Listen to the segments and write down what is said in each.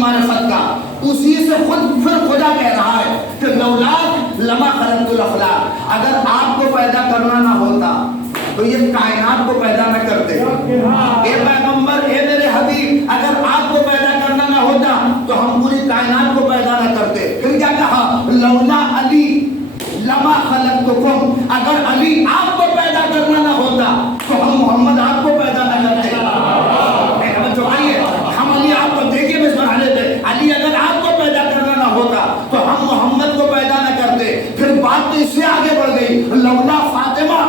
معرفت کا، اسی سے خود پھر خدا کہہ رہا ہے کہ لولا لما خلقت الافلاق، اگر آپ کو پیدا کرنا نہ ہوتا تو یہ کائنات کو پیدا نہ کرتے. اے پیغمبر، اے میرے حبیب، اگر آپ کو پیدا کرنا نہ ہوتا تو ہم پوری کائنات کو پیدا نہ کرتے. پھر کیا کہا؟ لولا علی لما خلقتکم، اگر علی آپ کو پیدا کرنا نہ ہوتا تو ہم محمد آپ کو پیدا نہ کرتے. جو آئیے ہم علی آپ کو دیکھیں اس مرحلے پہ، علی اگر آپ کو پیدا کرنا نہ ہوتا تو ہم محمد کو پیدا نہ کرتے. پھر بات تو اس سے آگے بڑھ گئی، لولا فاطمہ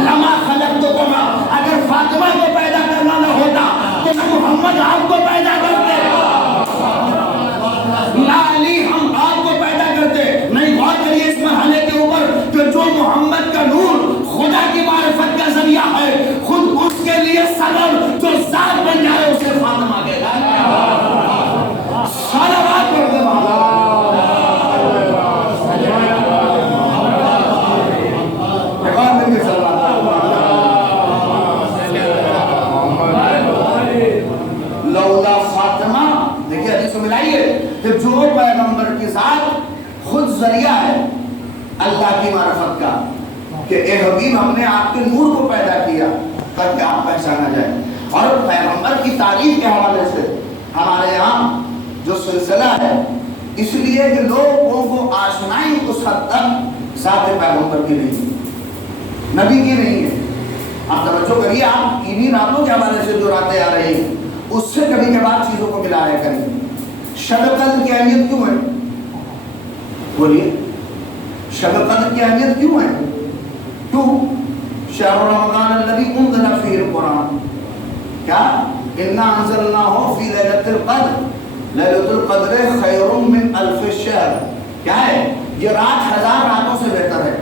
لما خلقتکم، اگر فاطمہ کو پیدا کرنا نہ ہوتا تو محمد آپ کو پیدا کرتے. نہ علی ہم آپ کو پیدا کرتے. نہیں، غور کریے اس مرحلے کے اوپر کہ جو محمد کا نور خدا کی معرفت کا ذریعہ ہے، خود اس کے لیے سبب جو ذات بن جائے اسے فاطمہ کہتا ہے. صلوات پڑھ دے لولا فاطمہ. دیکھیے حدیث کو ملائیے کہ جو پیغمبر کے ساتھ خود ذریعہ ہے اللہ کی معرفت کا کہ اے حبیب ہم نے آپ کے نور کو پیدا کیا تاکہ آپ پہچانا جائے. اور پیغمبر کی تعریف کے حوالے سے ہمارے یہاں جو سلسلہ ہے، اس لیے کہ لوگوں کو آشنائی اس حد تک ذات پیغمبر کی نہیں ہے، نبی کی نہیں ہے. آپ توجہ کریے، آپ انہی راتوں کے حوالے سے جو راتیں آ رہی ہیں اس سے کبھی کبھار چیزوں کو ملایا کریں. شب قدر کی اہمیت کیوں ہے؟ بولیے، شب قدر کی اہمیت کیوں ہے؟ کیوں؟ شہر رمضان الذی انزل فیہ القرآن، کیا؟ انا انزلناہ فی لیلۃ القدر، لیلۃ القدر خیر من الف شہر. کیا ہے؟ یہ رات 1000 راتوں سے بہتر ہے.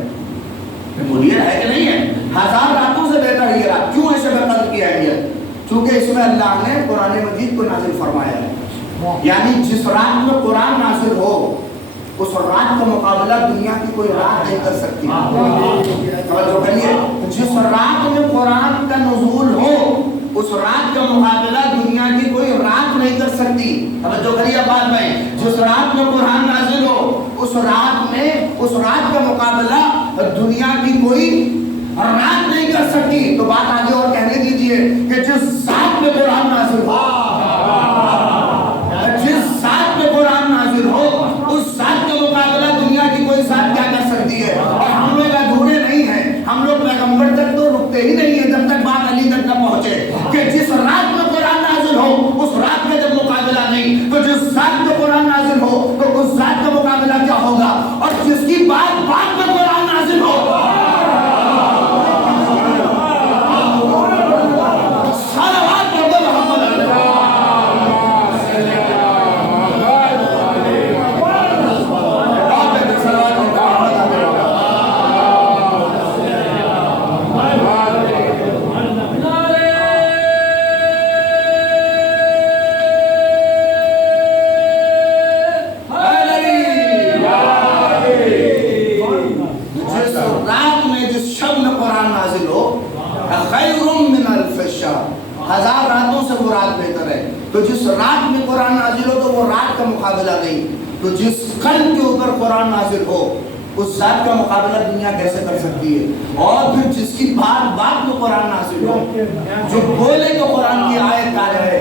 بولیے، ہے کہ نہیں ہے؟ 1000 راتوں سے بہتر ہے یہ رات. کیوں ہے شب قدر کی اہمیت؟ چونکہ اس میں اللہ نے قرآن مجید کو نازل فرمایا ہے. یعنی جس رات میں قرآن نازل ہو اس رات کا مقابلہ دنیا کی کوئی رات نہیں کر سکتی. توجہ کریے، جس رات میں قرآن کا نزول ہو اس رات کا مقابلہ دنیا کی کوئی رات نہیں کر سکتی. توجہ کریے بات میں، جس رات میں قرآن نازل ہو اس رات کا مقابلہ دنیا کی کوئی رات نہیں کر سکتی. تو بات آگے اور کہنے دیجئے کہ جس ذات میں قرآن نازل ہو، جس ذات میں قرآن نازل ہو اس ذات کا مقابلہ دنیا کی کوئی ذات کیا کر سکتی ہے. اور ہم لوگ ادھورے نہیں ہیں، ہم لوگ پیغمبر تک تو رکتے ہی نہیں ہیں جب تک بات علی تک نہ پہنچے کہ جس رات میں قرآن نازل ہو اس رات کا جب مقابلہ نہیں تو جس ذات میں قرآن نازل ہو تو اس ذات کا مقابلہ کیا ہوگا. اور جس کی بات میں قرآن نازل ہو، تو جس رات میں قرآن نازل ہو تو وہ رات کا مقابلہ نہیں. تو جس قلب کے اوپر قرآن نازل ہو اس ذات کا مقابلہ دنیا کیسے کر سکتی ہے. اور پھر جس کی بات میں قرآن نازل ہو، جو بولے تو قرآن کی آیت آ جائے،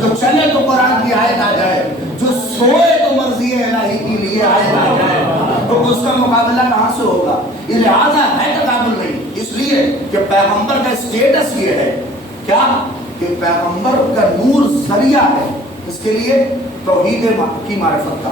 جو چلے تو قرآن کی آیت آ جائے، جو سوئے تو مرضی الہی کے لیے آیت آ جائے، تو اس کا مقابلہ کہاں سے ہوگا. یہ لہٰذا ہے تقابل نہیں. اس لیے کہ پیغمبر کا سٹیٹس یہ ہے کیا کہ پیغمبر کا نور ذریعہ ہے اس کے لیے توحید کی معرفت کا،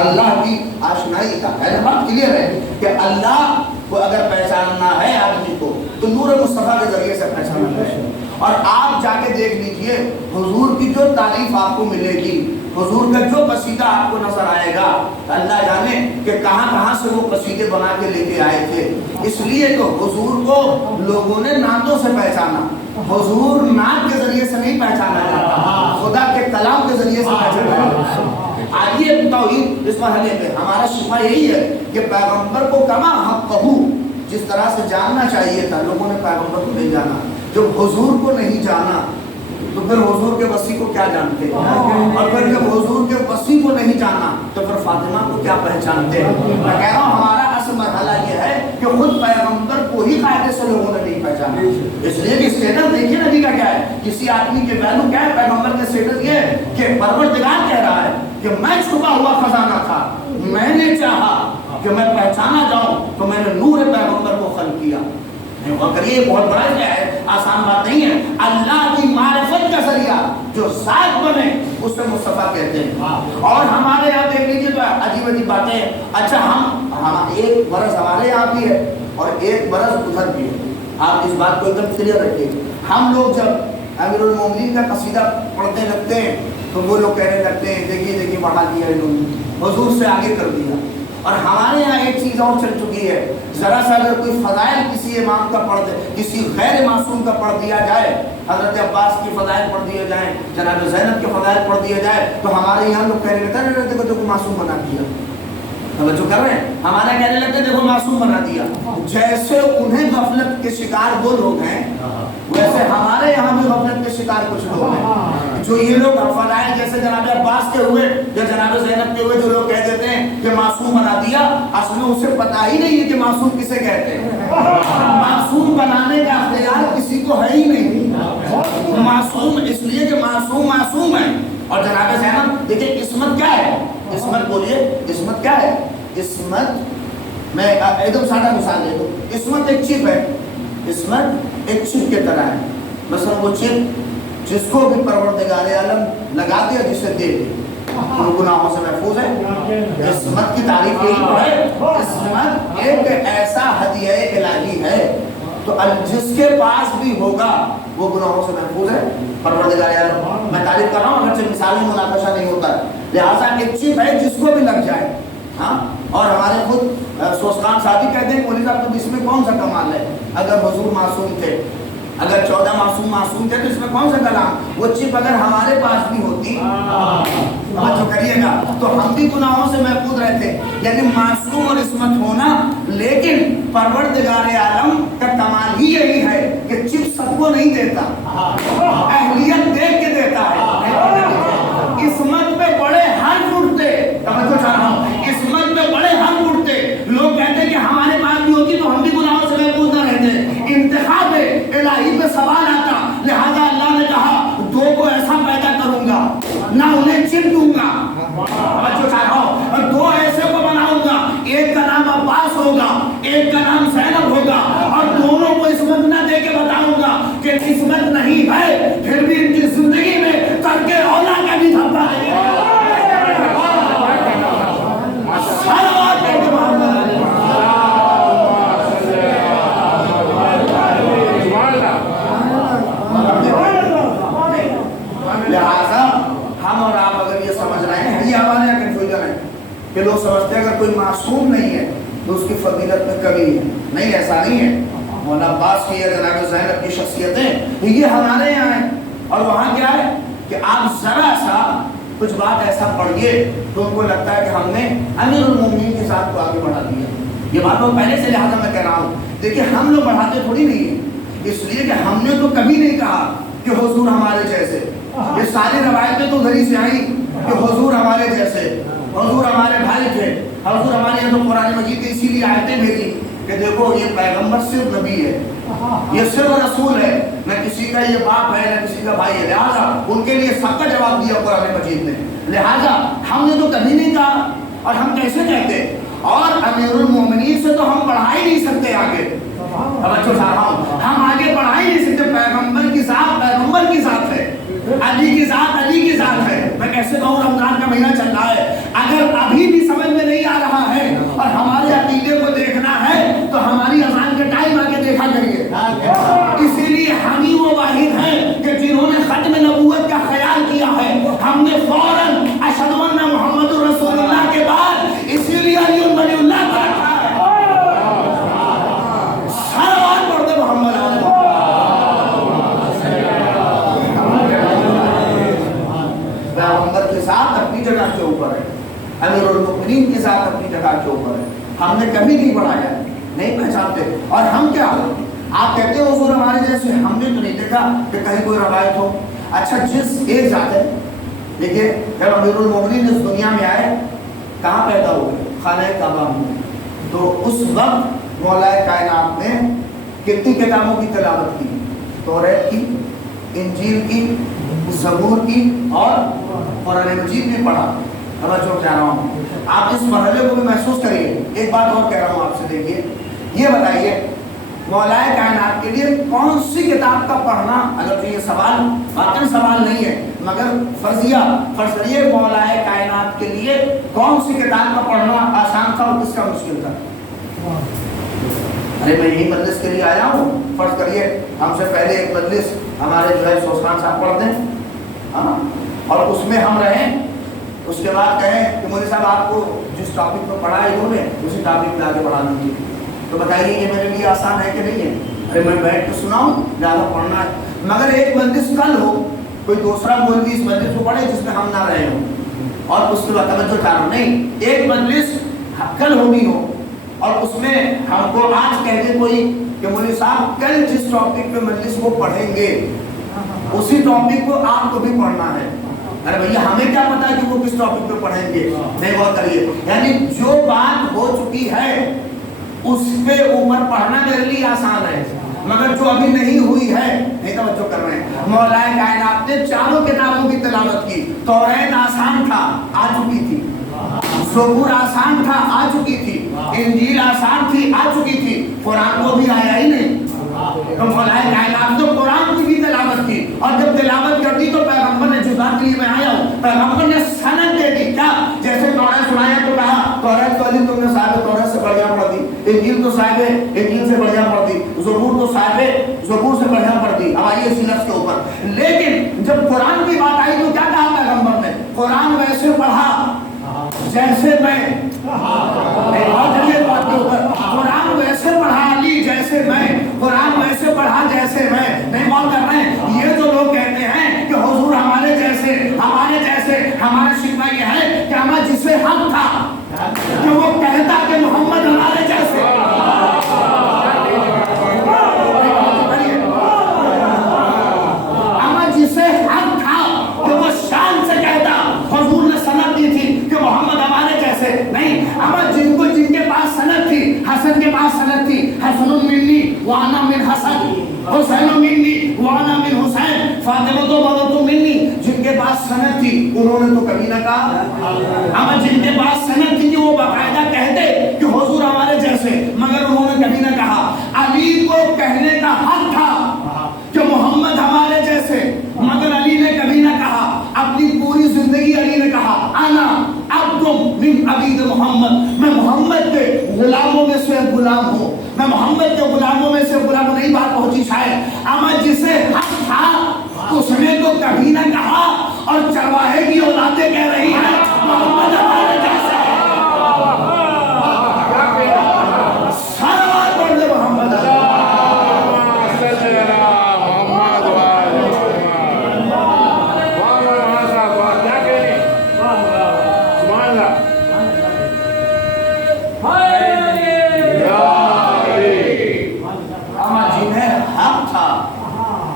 اللہ کی آشنائی کا. ہے نا، بات کلیئر ہے کہ اللہ کو اگر پہچاننا ہے آدمی کو تو نور مصطفیٰ کے ذریعے سے پہچانا ہے. اور آپ جا کے دیکھ لیجئے حضور کی جو تعریف آپ کو ملے گی، حضور کا جو قصیدہ آپ کو نظر آئے گا، اللہ جانے کہ کہاں کہاں سے وہ قصیدے بنا کے لے کے آئے تھے. اس لیے تو حضور کو لوگوں نے نعتوں سے پہچانا. حضور نعت کے ذریعے سے نہیں پہچانا جاتا، خدا کے کلام کے ذریعے سے پہچانا جاتا. آئیے توحید اس مرحلے پہ ہمارا شفا یہی ہے کہ پیغمبر کو کما حق کہو، جس طرح سے جاننا چاہیے تھا لوگوں نے پیغمبر کو نہیں جانا. جب حضور کو نہیں جانا تو پھر حضور کے وسیع کو کیا جانتے ہیں. اور پھر جب حضور فاطمہ کو کیا پہچانتے ہیں؟ میں کہہ رہا ہوں ہمارا اصل مرحلہ یہ ہے کہ خود پیغمبر کو ہی قاعدے سے لوگوں نے نہیں پہچانا، اس لیے کہ اسٹیٹس دیکھیے نبی کا کیا ہے، کسی آدمی کے ویلو کیا ہے، پیغمبر کا اسٹیٹس یہ ہے کہ پروردگار کہہ رہا ہے کہ میں چھپا ہوا خزانہ تھا، میں نے چاہا کہ میں پہچانا جاؤں تو میں نے نور پیغمبر کو خلق کیا۔ اور یہ بہت بڑا کیا ہے، آسان بات نہیں ہے، اللہ کی معرفت کا ذریعہ جو ذات بنے اسے مصطفیٰ کہتے ہیں۔ اور ہمارے یہاں دیکھ لیجیے تو عجیب عجیب باتیں، اچھا ہم ایک برس ہمارے یہاں بھی ہے اور ایک برس ادھر بھی ہے، آپ اس بات کو ایک دم کلیئر رکھیے۔ ہم لوگ جب امیر المومنین کا قصیدہ پڑھنے لگتے ہیں تو وہ لوگ کہنے لگتے ہیں دیکھیے دیکھیے بڑھا دیا انہوں نے، حضور سے آگے کر دیا۔ اور ہمارے یہاں ایک چیز اور چل چکی ہے، ذرا سا اگر کوئی فضائل کسی امام کا پڑھ دے، کسی غیر معصوم کا پڑھ دیا جائے، حضرت عباس کی فضائل پڑھ دیے جائیں، جناب زینب کے فضائل پڑھ دیے جائے، تو ہمارے یہاں لوگ کہنے لگتے ہیں دیکھو دیکھو معصوم بنا دیا، توجہ کر رہے ہیں، ہمارے کہنے لگتے ہیں دیکھو معصوم بنا دیا۔ جیسے انہیں غفلت کے شکار وہ لوگ ہیں، ویسے ہمارے یہاں بھی غفلت کے شکار کچھ لوگ ہیں، جو یہ لوگ فضائل جیسے جناب عباس کے ہوئے یا جناب زینب کے ہوئے، جو لوگ کہہ دیتے ہیں کہ معصوم بنا دیا، اصل میں اسے پتہ ہی نہیں ہے کہ معصوم کسے کہتے ہیں۔ معصوم بنانے کا اختیار کسی کو ہے ہی نہیں، معصوم اس لیے کہ معصوم معصوم ہے۔ اور جناب زینب دیکھیں عصمت کیا ہے، عصمت بولیے عصمت کیا ہے؟ عصمت میں ایک دم سادہ مثال دے دوں، عصمت ایک چپ ہے، عصمت ایک چپ کی طرح ہے، مثلا وہ چپ جس کو بھی پروردگار عالم لگا دیا جسے دے دے ان گناہوں سے محفوظ ہے۔ عصمت کی تعریف یہی تو ہے، عصمت ایک ایسا ہدیہ الہی ہے تو جس کے پاس بھی ہوگا وہ گناہوں سے محفوظ ہے پروردگار عالم۔ میں تعریف کر رہا ہوں اگرچہ مثالی مناقشہ نہیں ہوتا ہے، لہٰذا ایک چپ ہے جس کو بھی لگ جائے۔ ہاں، اور ہمارے خود سوسکان صاحب کہتے ہیں مولوی صاحب تو اس میں کون سا کمال ہے، اگر حضور معصوم تھے، اگر 14 معصوم تھے تو اس میں کون سا کلام، وہ چپ اگر ہمارے پاس بھی ہوتی جو کریے گا تو ہم بھی گناہوں سے محفوظ رہتے۔ یعنی معصوم اور عصمت ہونا، لیکن پروردگار عالم کا کمال ہی یہی ہے کہ چپ سب کو نہیں دیتا، اہلیت دیکھ کے دیتا ہے۔ عصمت پہ بڑے حرف اٹھتے، توجہ چاہ رہا ہوں، عصمت پہ بڑے حرف اٹھتے، لوگ کہتے ہیں کہ ہمارے پاس بھی ہوتی تو ہم بھی گناہوں سے محفوظ نہ رہتے۔ انتخاب الہی پہ سوال آتا، لہذا اللہ نے کہا دو کو ایسا پیدا کروں گا، نہ انہیں چپ دوں گا، توجہ چاہ رہا ہوں، اور دو ایسے کو بناؤں گا، ایک کا نام عباس ہوگا، ایک کا نام زینب ہوگا، اور دونوں کو عصمت نہ دے کے بتاؤں گا کہ عصمت نہیں ہے، پھر بھی ان کی زندگی میں ترک اولا کا بھی دھبا ہے۔ لہٰذا ہم اور آپ اگر یہ سمجھ رہے ہیں، یہ ہمارے یہاں کنفیوژن ہے کہ لوگ سمجھتے ہیں اگر کوئی معصوم نہیں ہے تو اس کی فضیلت میں کمی ہے، نہیں ایسا نہیں ہے۔ مولانا عباس کی یا جناب زینب کی شخصیتیں یہ ہمارے یہاں ہیں، اور وہاں کیا ہے کہ آپ ذرا سا کچھ بات ایسا پڑھیے تو ان کو لگتا ہے کہ ہم نے امیر المومنین کے ساتھ کو آگے بڑھا دیا۔ یہ بات میں پہلے سے لہٰذا میں کہہ رہا ہوں، دیکھیے ہم لوگ بڑھاتے تھوڑی نہیں ہیں، اس لیے کہ ہم نے تو کبھی نہیں کہا کہ حضور ہمارے جیسے، یہ ساری روایتیں تو ادھر ہی سے آئیں کہ حضور ہمارے جیسے، حضور ہمارے بھائی تھے، حضور ہمارے یہاں تو قرآن مجید کی اسی لیے آیتیں بھیجی کہ دیکھو یہ پیغمبر صرف نبی ہے، یہ صرف رسول ہے، نہ کسی کا یہ باپ ہے نہ کسی کا بھائی ہے، لہٰذا ان کے لیے سب کا جواب دیا قرآن مجید نے، لہٰذا ہم نے تو کبھی نہیں کہا، اور ہم کیسے کہتے، اور امیر المومنین سے تو ہم بڑھا ہی نہیں سکتے آگے، ہم آگے بڑھا ہی نہیں سکتے، پیغمبر کی ذات پیغمبر کی ذات ہے، علی کی ذات علی کی ذات ہے۔ میں کیسے کہوں، رمضان کا مہینہ چل رہا ہے، اگر ابھی بھی سمجھ میں نہیں آ رہا ہے اور ہمارے عقیدے کو دیکھنا ہے تو ہماری اذان کے ٹائم آ کے دیکھا کریے، اسی لیے ہم ہی وہ واحد ہیں کہ جنہوں نے ختم نبوت کا خیال کیا ہے، ہم نے فوراً اشہد ان محمد رسول اللہ کے بعد اسی لیے علی ولی اللہ کا سلوات پڑھتے محمد پیغمبر کے ساتھ اپنی جگہ کے اوپر ہے، امیر المؤمنین کے ساتھ اپنی جگہ کے اوپر ہے، ہم نے کبھی نہیں بڑھایا، نہیں پہچانتے۔ اور ہم کیا، آپ کہتے ہیں حضور ہمارے جیسے، ہم نے تو نہیں دیکھا کہ کہیں کوئی روایت ہو۔ اچھا جس ایک ذات ہے، دیکھیے جب امیر المؤمنین اس دنیا میں آئے کہاں پیدا ہوئے؟ خانہ کعبہ میں۔ تو اس وقت مولا کائنات نے کتنی کتابوں کی تلاوت کی؟ توریت کی، انجیل کی، زبور کی اور قرآن مجید بھی پڑھا۔ توجہ کہہ رہا ہوں، آپ اس مرحلے کو بھی محسوس کریے۔ ایک بات اور کہہ رہا ہوں آپ سے، دیکھیے یہ بتائیے مولا کائنات کے لیے کون سی کتاب کا پڑھنا، اگر تو یہ سوال واقعی سوال نہیں ہے مگر فرضیہ، فرض کریے مولا کائنات کے لیے کون سی کتاب کا پڑھنا آسان تھا اور کس کا مشکل تھا؟ ارے میں یہی مجلس کے لیے آیا ہوں، فرض کریے ہم سے پہلے ایک مجلس ہمارے جو ہے سوسان صاحب پڑھتے ہیں، ہاں، اور اس میں ہم رہیں، اس کے بعد کہیں کہ مولوی صاحب آپ کو جس ٹاپک میں پڑھا ہے انہوں نے اسی ٹاپک میں آگے بڑھا دیجیے، تو بتائیے یہ میرے لیے آسان ہے کہ نہیں ہے؟ ارے میں بیٹھ کے سناؤں، زیادہ پڑھنا ہے، مگر ایک مجلس کل ہو، کوئی دوسرا مولوی اس مجلس کو پڑھے جس میں ہم نہ رہے ہوں، اور اس کے بعد توجہ کرو، نہیں، ایک مجلس کل ہونی ہو اور اس میں ہم کو آج کہہ دے کوئی کہ مولوی صاحب کل جس ٹاپک پہ مجلس کو پڑھیں گے اسی ٹاپک کو آپ کو بھی پڑھنا ہے۔ ارے بھیا ہمیں کیا پتا کہ وہ کس ٹاپک پہ پڑھیں گے؟ نہیں، غور کریے، یعنی جو بات ہو چکی ہے اس پہ اوپر پڑھنا میرے لیے آسان ہے، مگر جو ابھی نہیں ہوئی ہے، نہیں توجہ کر رہے ہیں، مولا کائنات نے چاروں کتابوں کی تلاوت کی۔ توریت آسان تھا، آ چکی تھی، زبور آسان تھا، آ چکی تھی، انجیل آسان تھی، آ چکی تھی، قرآن کو بھی آیا ہی نہیں، تو مولا کائنات نے قرآن کی بھی تلاوت کی، اور جب تلاوت کر دی تو پیغمبر نے، جزات کے لیے میں آیا ہوں، پیغمبر نے سند دے دی، کیا؟ جیسے توریت سنایا تو کہا توریت تو علی تم نے صاحب توریت سے بڑھیا پڑھ دی، انجیل تو صاحب انجیل سے بڑھیا پڑھ دی، زبور تو صاحب زبور سے بڑھیا پڑھ دی۔ اب آئیے اسی لفظ کے اوپر، لیکن جب قرآن کی بات آئی تو کیا کہا پیغمبر نے؟ قرآن ویسے پڑھا جیسے میں، قرآن ویسے پڑھا علی جیسے میں، قرآن ویسے پڑھا جیسے میں، نہیں غور کر رہے ہیں؟ یہ جو لوگ کہتے ہیں کہ حضور ہمارے جیسے، ہمارا شکوہ یہ ہے کہ ہمیں جسے حق تھا کہ وہ کہتا کہ محمد ہمارے جیسے، ہمیں جسے حق تھا کہ وہ شان سے کہتا، حضور نے سند دی تھی کہ محمد ہمارے جیسے نہیں، ہمیں جن کے پاس سند تھی، حسن کے پاس سند تھی، حسن منی وانا من حسن، حسین منی وانا من حسین، فاطمہ تو بنت منی، جن کے پاس سند تھی انہوں نے تو کبھی نہ کہا، ہمیں جن کے پاس سند تھی وہ باقاعدہ کہتے کہ حضور ہمارے جیسے، مگر انہوں نے کبھی نہ کہا۔ علی کو کہنے کا حق تھا کہ محمد ہمارے جیسے، مگر علی نے کبھی نہ کہا، اپنی پوری زندگی علی نے کہا انا عبد من عبید محمد، میں محمد کے غلاموں میں سے غلام ہوں، میں محمد کے غلاموں میں سے غلام ہوں۔ نہیں بات پہنچی شاید؟ اما جسے حق تھا اس نے تو کبھی نہ کہا، اور چرواہے کی اولادیں کہہ رہی ہیں محمد ہمارے جیسے، سارا پڑھ دے محمد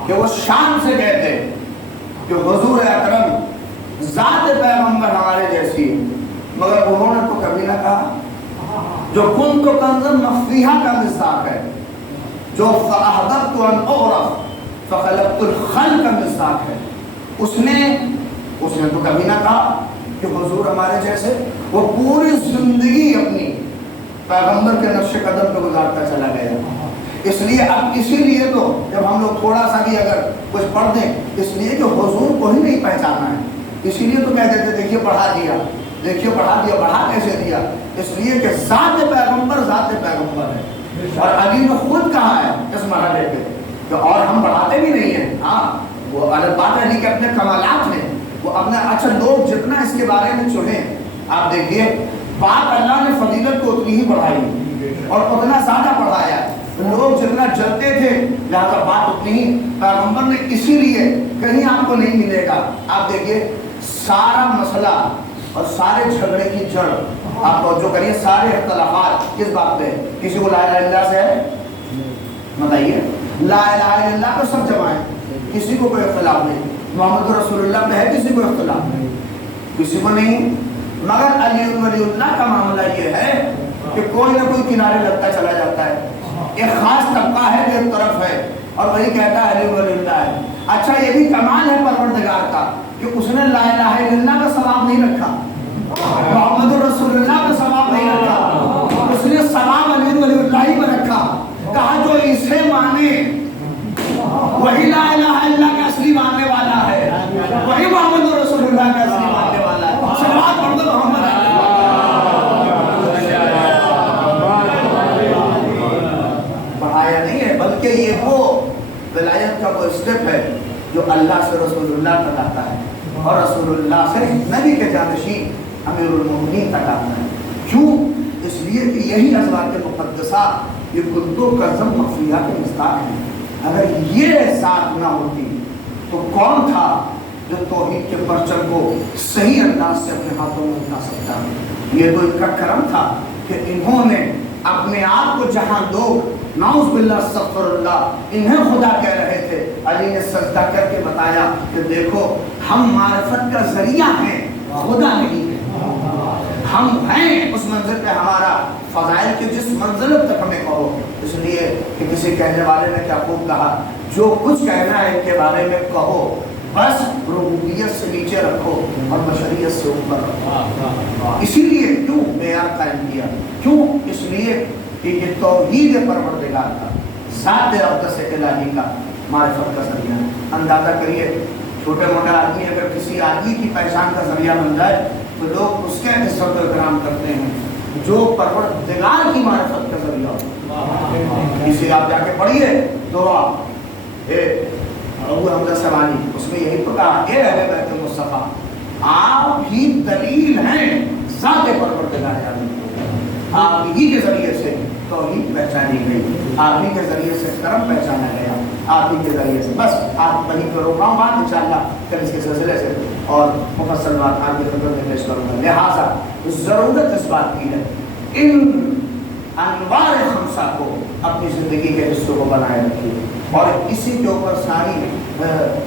کہ وہ شان سے کہتے کہ حضور اکرم ذات پیغمبر ہمارے جیسی، مگر انہوں نے تو کبھی نہ کہا۔ جو کن تو کنزن مخفیہ کا مصداق ہے، جو فاحببت ان اعرف فخلقت الخلق کا مصداق ہے، اس نے تو کبھی نہ کہا کہ حضور ہمارے جیسے۔ وہ پوری زندگی اپنی پیغمبر کے نقش قدم پہ گزارتا چلا گیا۔ اس لیے اب اسی لیے تو جب ہم لوگ تھوڑا سا بھی اگر کچھ پڑھ دیں، اس لیے کہ حضور کو ہی نہیں پہچانا ہے، اسی لیے تو کہہ دیتے دیکھیے پڑھا دیا، دیکھیے پڑھا دیا، پڑھا کیسے دیا؟ اس لیے کہ ذات پیغمبر ہے، اور علی نے خود کہا ہے اس مرحلے پہ کہ اور ہم پڑھاتے بھی نہیں ہیں، ہاں وہ الگ بات علی کے اپنے کمالات ہیں، وہ اپنا اچھا لوگ جتنا اس کے بارے میں چنیں، آپ دیکھیے بات اللہ نے فضیلت کو اتنی ہی بڑھائی اور اتنا زیادہ بڑھایا، لوگ جتنا جلتے تھے لہذا بات اتنی ہی، پیغمبر نے اسی لیے کہیں آپ کو نہیں ملے گا۔ آپ دیکھیے سارا مسئلہ اور سارے جھگڑے کی جڑ، آپ توجہ کریے، سارے اختلافات کس بات پہ؟ کسی کو لا الہ الا اللہ سے ہے؟ بتائیے، لا الہ الا اللہ کو سب جمع ہے، کسی کو کوئی اختلاف نہیں، محمد رسول اللہ پہ ہے کسی کو اختلاف نہیں، کسی کو نہیں، مگر علی ولی اللہ کا معاملہ یہ ہے کہ کوئی نہ کوئی کنارے لگتا چلا جاتا ہے، ایک خاص طبقہ ہے جو ایک طرف ہے اور وہی کہتا ہے علی ولی اللہ ہے۔ اچھا یہ بھی کمال ہے پروردگار کا کہ اس نے لا الہ الا اللہ کا ثواب نہیں رکھا، محمد رسول اللہ کا ثواب نہیں رکھا، اس نے ثواب علی ولی اللہ ہی میں رکھا۔ کہا جو اسے مانے وہی لا الہ الا اللہ کا اصلی ماننے والا ہے، وہی محمد رسول اللہ کا اصلی ماننے والا ہے۔ صلوات پڑھ دو محمد۔ بڑھایا نہیں ہے بلکہ یہ وہ ولایت کا وہ اسٹیپ ہے جو اللہ سے رسول اللہ تک آتا ہے اور رسول اللہ سے نبی کے جانشین امیر المومنین تک آتا ہے۔ کیوں؟ اس لیے کہ یہی ازواج مقدسہ یہ کتب کا ضم مخفیہ کے مصداق ہیں۔ اگر یہ ساتھ نہ ہوتی تو کون تھا جو توحید کے پرچم کو صحیح انداز سے اپنے ہاتھوں میں اٹھا سکتا؟ یہ تو ان کا کرم تھا کہ انہوں نے اپنے آپ کو جہاں لوگ نعوذ باللہ استغفر اللہ انہیں خدا کہہ رہے تھے، علی نے سجدہ کر کے بتایا کہ دیکھو ہم معرفت کا ذریعہ ہیں، خدا نہیں ہے۔ ہم ہیں اس منزل پہ، ہمارا فضائل کے جس منزل تک ہمیں کہو، اس لیے کہ کسی کہنے والے نے کیا خوب کہا، جو کچھ کہنا ہے ان کے بارے میں کہو، بس ربوبیت سے نیچے رکھو اور بشریت سے اوپر رکھو۔ اسی لیے کیوں معیار قائم کیا؟ کیوں؟ اس لیے کہ یہ توحید پروردگار کا، ذات اقدس الہی کا معرفت کا ذریعہ ہے۔ اندازہ کریے چھوٹے موٹے آدمی اگر کسی آدمی کی پہچان کا ذریعہ بن جائے تو لوگ اس کے عزت و اکرام کرتے ہیں جو پروردگار کی معرفت کا ذریعہ ہو۔ اسی آپ جا کے پڑھیے دعا ابو حمزہ سوانی، اس میں یہی تو کہا اے اہل بیت المصطفیٰ آپ ہی دلیل ہیں ذات پروردگار عالم، آپ ہی کے ذریعے سے توحید پہچانی گئی، آپ ہی کے ذریعے سے کرم پہچانا گیا، آپ ہی کے ذریعے سے۔ بس آپ وہیں پہ روک رہا ہوں بات، انشاءاللہ کل اس کے سلسلے سے اور مفصل بات آپ کی خدمت میں پیش کروں گا۔ لہٰذا ضرورت اس بات کی ہے ان انوار خمسہ کو اپنی زندگی کے حصوں کو بنائے رکھیے اور اسی کے اوپر ساری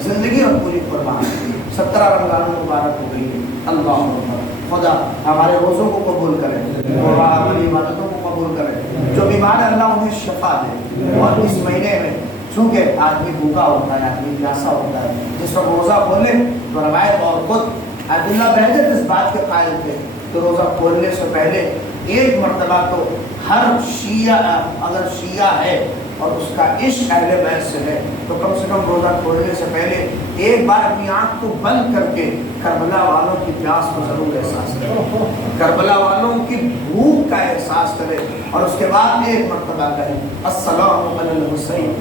زندگی اور پوری قربان کی۔ 17 رمضان مبارک ہو گئی ہے، اللہ اکبر۔ خدا ہمارے روزوں کو قبول کرے اور ہماری عبادتوں کو قبول کرے، جو بیمار ہے اللہ انہیں شفا دے۔ اور اس مہینے میں چونکہ آدمی بھوکا ہوتا ہے، آدمی پیاسا ہوتا ہے، جس وقت روزہ کھولے تو روایت اور خود عبداللہ بہجت اس بات کے قائل تھے تو روزہ کھولنے سے پہلے ایک مرتبہ تو ہر شیعہ اگر شیعہ ہے اور اس کا عشق اہل بیت سے ہے تو کم سے کم روزہ کھولنے سے پہلے ایک بار اپنی آنکھ کو بند کر کے کربلا والوں کی پیاس کو ضرور احساس کرے، کربلا والوں کی بھوک کا احساس کرے اور اس کے بعد ایک مرتبہ کہے السلام علی الحسین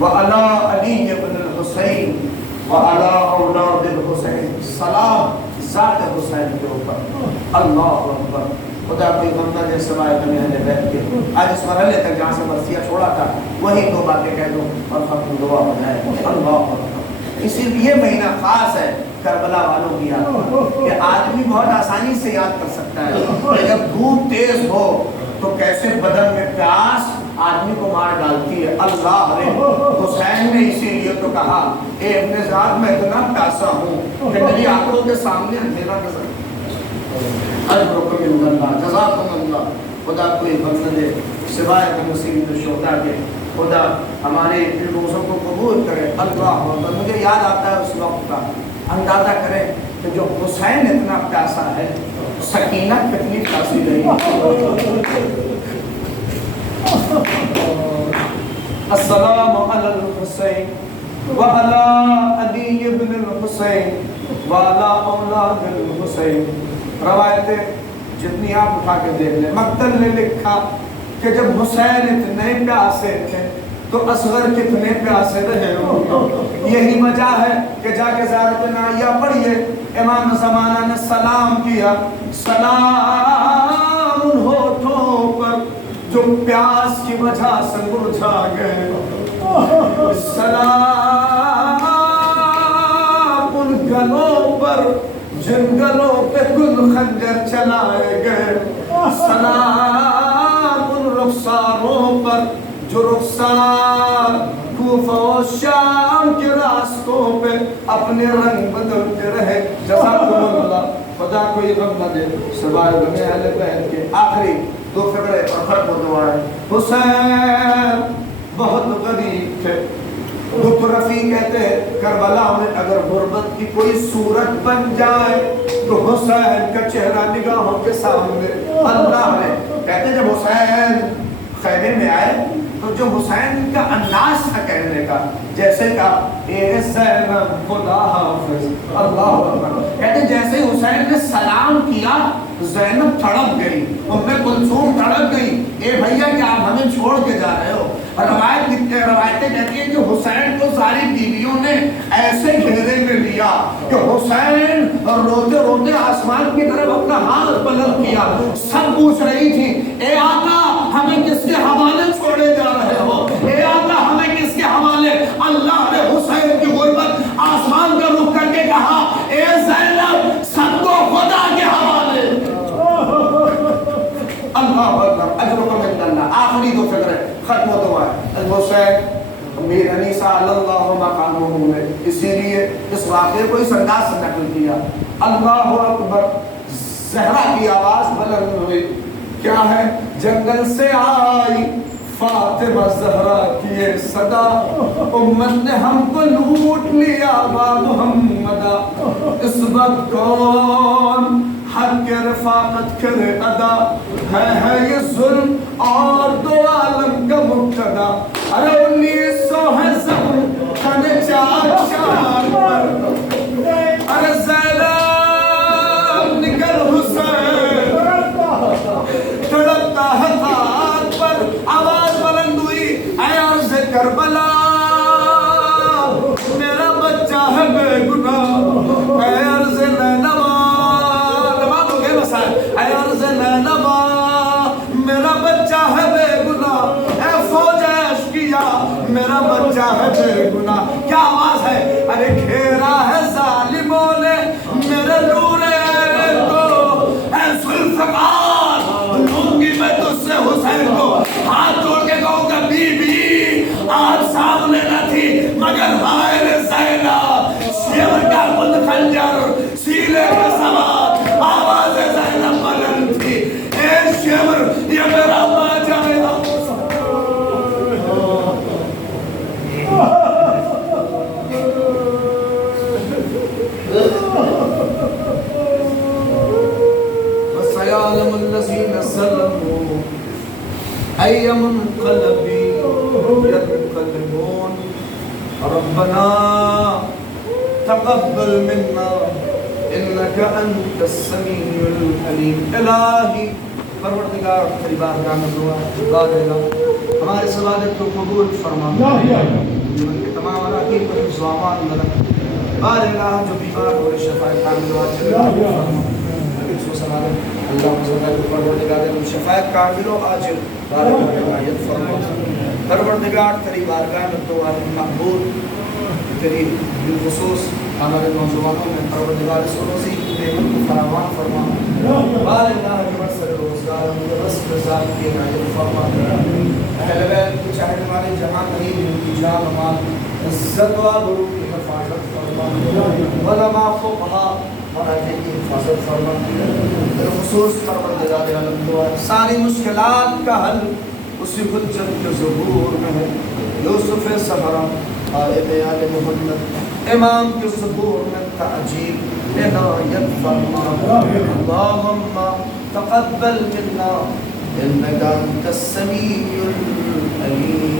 وعلی علی بن الحسین وعلی اولاد الحسین، سلام ذات حسین کے اوپر۔ اللہ اکبر۔ خدا کوئی بندہ جیسے میں نے بیٹھ کے آج اس مرحلے تک جہاں سے مرثیہ چھوڑا تھا وہی دو باتیں کہہ دو اور ختم دعا ہو جائے۔ اللہ اکبر۔ اسی لیے مہینہ خاص ہے کربلا والوں کی یاد کہ آدمی بہت آسانی سے یاد کر سکتا ہے، جب دھوپ تیز ہو تو کیسے بدن میں پیاس آدمی کو مار ڈالتی ہے۔ اللہ رے حسین نے اسی لیے تو کہا اے ابن ذات میں اتنا پیاسا ہوں کہ میری آنکھوں کے سامنے اندھیرا نظر جزاکم اللہ۔ خدا کوئی بندہ دے سوائے نصیب الشہداء کے، خدا ہمارے ان روزوں کو قبول کرے۔ اللہ مجھے یاد آتا ہے اس وقت کا، اندازہ کریں کہ جو حسین اتنا پیاسا ہے سکینہ کتنی پیاسی رہی۔ السلام علی الحسین وعلی علی بن الحسین وعلی اولاد الحسین۔ روایتیں جتنی آپ اٹھا کے دیکھ لیں، مقتل نے لکھا کہ جب حسین اتنے پیاسے تھے تو اصغر کتنے پیاسے رہے ہوں۔ یہی وجہ ہے کہ جا کے زیارت نائیہ پڑھیے، امام زمانہ نے سلام کیا، سلام ان ہونٹوں پر جو پیاس کی وجہ سے مرجھا گئے، سلام ان گلوں پر جن گلوں پہ گل خنجر چلائے گئے، سلام ان رخساروں پر جو رخسار کوفہ و شام کے راستوں پہ اپنے رنگ بدلتے رہے۔ جزاکم اللہ۔ خدا کوئی غم نہ دے سوائے غم اہل بیت کے. آخری دو فقرے اور ختم دعا ہے. حسین بہت غریب تھے. دکھ رفیع کہتے ہیں کربلا میں اگر غربت کی کوئی صورت بن جائے تو حسین کا چہرہ نگاہوں کے سامنے. اللہ نے کہتے ہیں جب حسین خیمے میں آئے تو جو حسین کا انداز تھا کہنے کا جیسے کا اے زینب خدا حافظ. اللہ اکبر. کہتے ہیں جیسے حسین نے سلام کیا زینب تڑپ گئی, ام کلثوم تڑپ گئی. اے بھیا کیا آپ ہمیں چھوڑ کے جا رہے ہو؟ روایتیں کہتی ہیں کہ حسین کو ساری بیویوں نے ایسے گھیرے میں لیا کہ حسین روتے روتے آسمان کی طرف اپنا ہاتھ بلند کیا. سب پوچھ رہی تھی اے آقا ہمیں کس کے حوالے چھوڑے جا رہے ہو؟ اے آقا ہمیں کس کے حوالے؟ اللہ نے حسین کی غربت آسمان کا رخ کر کے کہا اے زینب سب کو خدا کے حوالے. اللہ اکبر. اجرکم عند اللہ. آخری دو فکرے ختم دعا ہے. الحسین امیر علی صلی اللہ مقامہ نے اسی لیے اس واقعے کو اس انداز سے نقل کیا. اللہ اکبر. زہرا کی آواز بلند ہوئی. کیا ہے؟ جنگل سے آئی فاطمہ زہرا کی یہ صدا, امت نے ہم کو لوٹ لیا با محمدہ. اس وقت کون حق کے رفاقت کرے ادا, ہے یہ ظلم اور دو عالم کا مبتدا. ارے 1900 ہے زخم کھنے چار چار پر. ارے زینب نکل حسین تڑپتا ہے خاک پر. آواز بلند ہوئی اے عرض کربلا میرا بچہ ہے بے گناہ. اے عرض نینوا اے عرض نینوا میرا بچہ ہے بے گناہ. اے فوج اشقیا میرا بچہ ہے بے گناہ. کیا آواز ہے؟ ارے گھیرا ہے ظالموں نے میرے نور عین کو. اے ذوالفقار لوں گی میں تجھ سے حسین کو. ہاتھ جوڑ کے کہوں گا بی بی آج سامنے نہ تھی مگر ہائے زینب شیور کا خود خنجر سینے کے سوار. آواز زینب بلند تھی اے شیور یہ میرا ماں جائے گا. وسيعلم الذين ظلموا أي منقلب ينقلبون. ربنا تقبل منا إنك أنت السميع العليم. الہی پروردگار تیری بارگاہ میں دعا ہمارے سوالات کو قبول فرما. جیون کے تمام اراکین کو حفظ و امان میں رکھ. بار الہ جو بیمار ہو شفا کامل دعا چلے اللہ پروردگار شفا کامل و عاجل بارک فرما. پروردگار تیری بارگاہ میں دعا مقبول. تیری بالخصوص ہمارے نوجوانوں میں پروردگار روزی کی نعمت کو فراوان فرما. بار اللہ کے برسر روزگار رسم ذات کی عنایت فرما. اہل بیت کو چاہنے والے جہاں کہیں بھی ان کی جان و مال عزت و آبرو کی حفاظت فرما. علماء فقہا مراجع کی حفاظت فرما. بالخصوص پروردگار عالم دعا ساری مشکلات کا حل اسی حجت کے ظہور میں ہے. یوسف صبرا قائم آل محمد امام کے ظہور میں تعجیل عنایت فرما. اللہم تقبل منا انک انت السمیع العلیم.